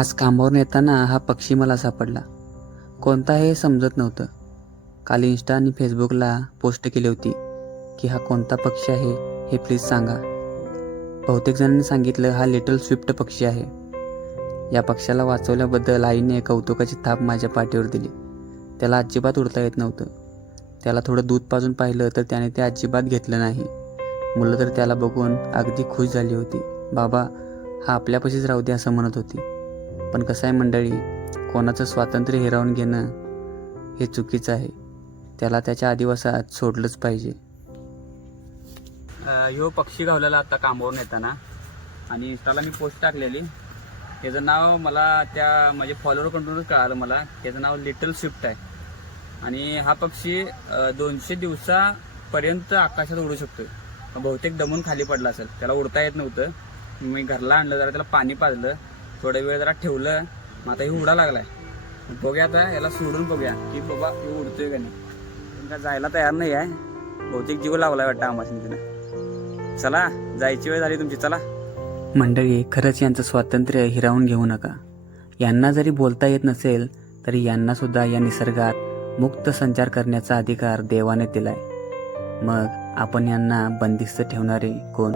आज कामावरून येताना हा पक्षी मला सापडला. कोणता हे समजत नव्हतं. काल इंस्टा आणि फेसबुकला पोस्ट केली होती की हा कोणता पक्षी आहे हे प्लीज सांगा. बहुतेक जणांनी सांगितलं हा लिटल स्विफ्ट पक्षी आहे. या पक्षाला वाचवल्याबद्दल आईने कौतुकाची थाप माझ्या पाठीवर दिली. त्याला अजिबात उडता येत नव्हतं. त्याला थोडं दूध पाजून पाहिलं तर त्याने ते अजिबात घेतलं नाही. मुलं तर त्याला बघून अगदी खुश झाली होती. बाबा हा आपल्यापाशीच राहू दे असं म्हणत होती. पण कसं आहे मंडळी, कोणाचं स्वातंत्र्य हिरावून घेणं हे चुकीचं आहे. त्याला त्याच्या आदिवासात सोडलंच पाहिजे. ह्यो पक्षी गावलेला आता कामावरून येताना आणि इंस्टाला मी पोस्ट टाकलेली. त्याचं नाव मला त्या म्हणजे फॉलोअरकडूनच कळालं मला. त्याचं नाव लिटल स्विफ्ट आहे आणि हा पक्षी 200 दिवसापर्यंत आकाशात उडू शकतो. बहुतेक दमून खाली पडला असेल, त्याला उडता येत नव्हतं. मी घरला आणलं, जरा त्याला पाणी पाजलं, थोडा वेळ जरा ठेवलं. मग आता हे उडा लागलाय. बघूया आता याला सोडून बघूया की बाबा हे उडतोय का नाही. पण काय जायला तयार नाही आहे. बहुतेक जीव लावलाय वाटतं आम्हाला तिने. चला जायची वेळ झाली तुमची, चला. मंडळी, खरंच यांचं स्वातंत्र्य हिरावून घेऊ नका. यांना जरी बोलता येत नसेल तरी यांना सुद्धा या निसर्गात मुक्त संचार करण्याचा अधिकार देवाने दिलाय. मग आपण यांना बंदिस्त ठेवणारे कोण?